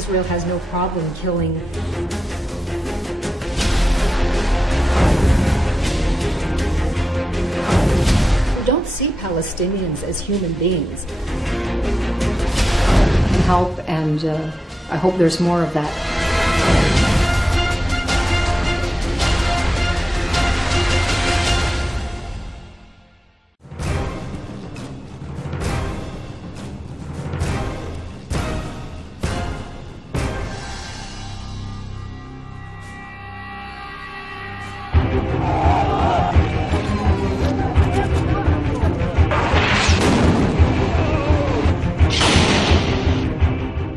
Israel has no problem killing who don't see Palestinians as human beings. Help, and I hope there's more of that.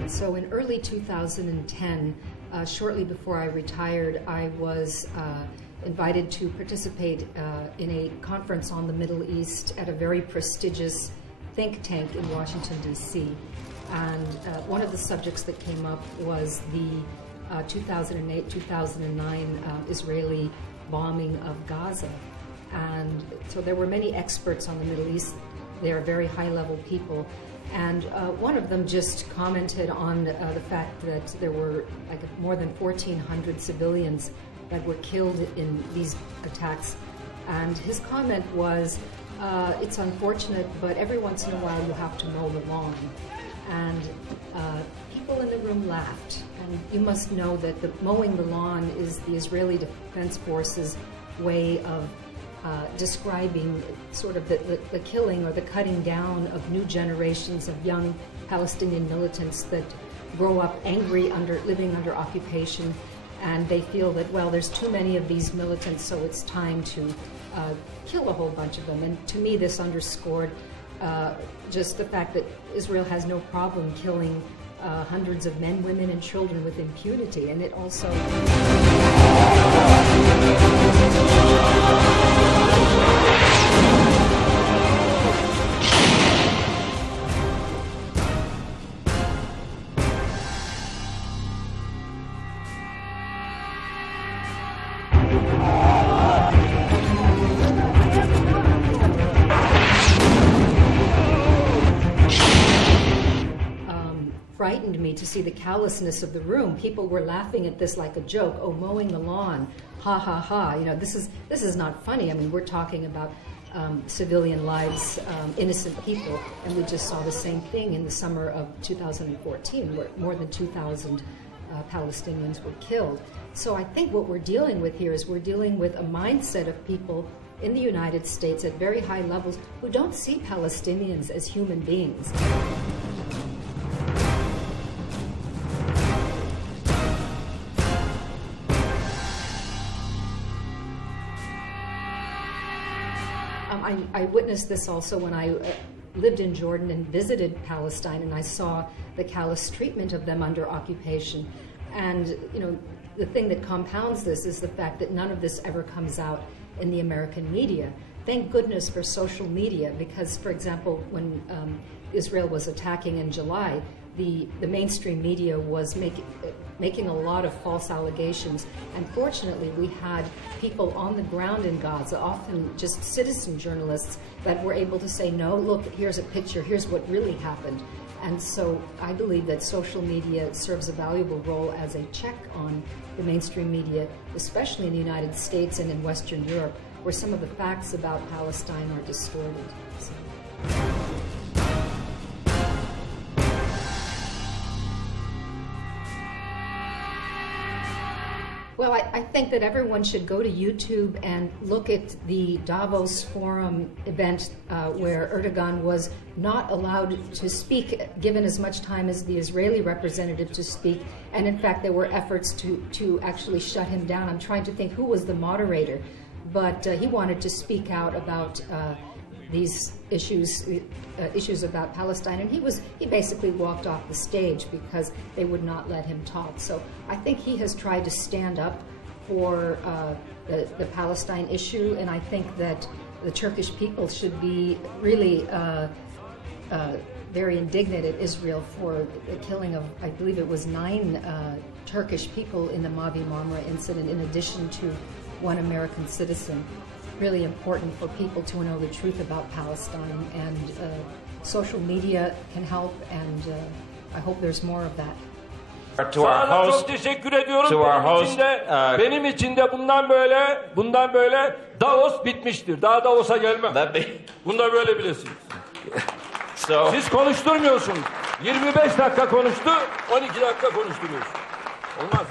So in early 2010, shortly before I retired, I was invited to participate in a conference on the Middle East at a very prestigious think tank in Washington, D.C. And one of the subjects that came up was the 2008-2009 Israeli bombing of Gaza. And so there were many experts on the Middle East. They are very high-level people. And one of them just commented on the fact that there were like more than 1,400 civilians that were killed in these attacks. And his comment was, it's unfortunate, but every once in a while you have to mow the lawn. And people in the room laughed. And you must know that the mowing the lawn is the Israeli Defense Forces way of describing sort of the killing or the cutting down of new generations of young Palestinian militants that grow up angry living under occupation, and they feel that, well, there's too many of these militants, so it's time to kill a whole bunch of them. And to me, this underscored just the fact that Israel has no problem killing hundreds of men, women, and children with impunity, and it also frightened me to see the callousness of the room. People were laughing at this like a joke. Oh, mowing the lawn, ha ha ha. You know, this is not funny. I mean, we're talking about civilian lives, innocent people, and we just saw the same thing in the summer of 2014, where more than 2,000 Palestinians were killed. So I think what we're dealing with here is we're dealing with a mindset of people in the United States at very high levels who don't see Palestinians as human beings. I witnessed this also when I lived in Jordan and visited Palestine, and I saw the callous treatment of them under occupation. And, you know, the thing that compounds this is the fact that none of this ever comes out in the American media. Thank goodness for social media, because, for example, when Israel was attacking in July, the mainstream media was making a lot of false allegations. And fortunately, we had people on the ground in Gaza, often just citizen journalists, that were able to say, no, look, here's a picture, here's what really happened. And so I believe that social media serves a valuable role as a check on the mainstream media, especially in the United States and in Western Europe, where some of the facts about Palestine are distorted. So. Well, I think that everyone should go to YouTube and look at the Davos Forum event where Erdoğan was not allowed to speak, given as much time as the Israeli representative to speak, and in fact there were efforts to actually shut him down. I'm trying to think who was the moderator, but he wanted to speak out about these issues about Palestine, and he basically walked off the stage because they would not let him talk. So I think he has tried to stand up for the Palestine issue, and I think that the Turkish people should be really very indignant at Israel for the killing of, I believe it was 9 Turkish people in the Mavi Marmara incident, in addition to 1 American citizen. Really important for people to know the truth about Palestine, and social media can help, and I hope there's more of that. Sana çok teşekkür ediyorum. Benim için de bundan böyle Davos bitmiştir. Daha Davos'a gelmem. Bunu da böyle bilesiniz. Siz konuşturmuyorsunuz. 25 dakika konuştu, 12 dakika konuşturuyorsun. Olmaz.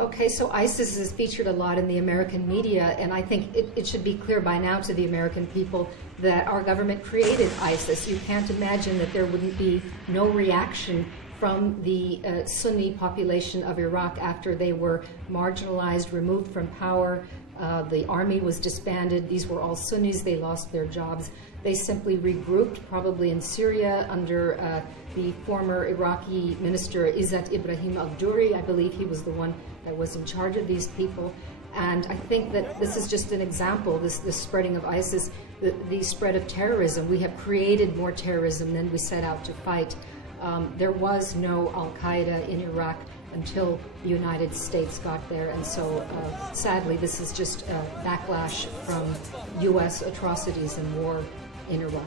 Okay, so ISIS is featured a lot in the American media, and I think it should be clear by now to the American people that our government created ISIS. You can't imagine that there wouldn't be no reaction from the Sunni population of Iraq after they were marginalized, removed from power. The army was disbanded. These were all Sunnis. They lost their jobs. They simply regrouped, probably in Syria, under the former Iraqi minister Izzat Ibrahim al-Duri. I believe he was the one that was in charge of these people. And I think that this is just an example, this spreading of ISIS, the spread of terrorism. We have created more terrorism than we set out to fight. There was no Al-Qaeda in Iraq until the United States got there, and so sadly this is just a backlash from U.S. atrocities and war in Iraq.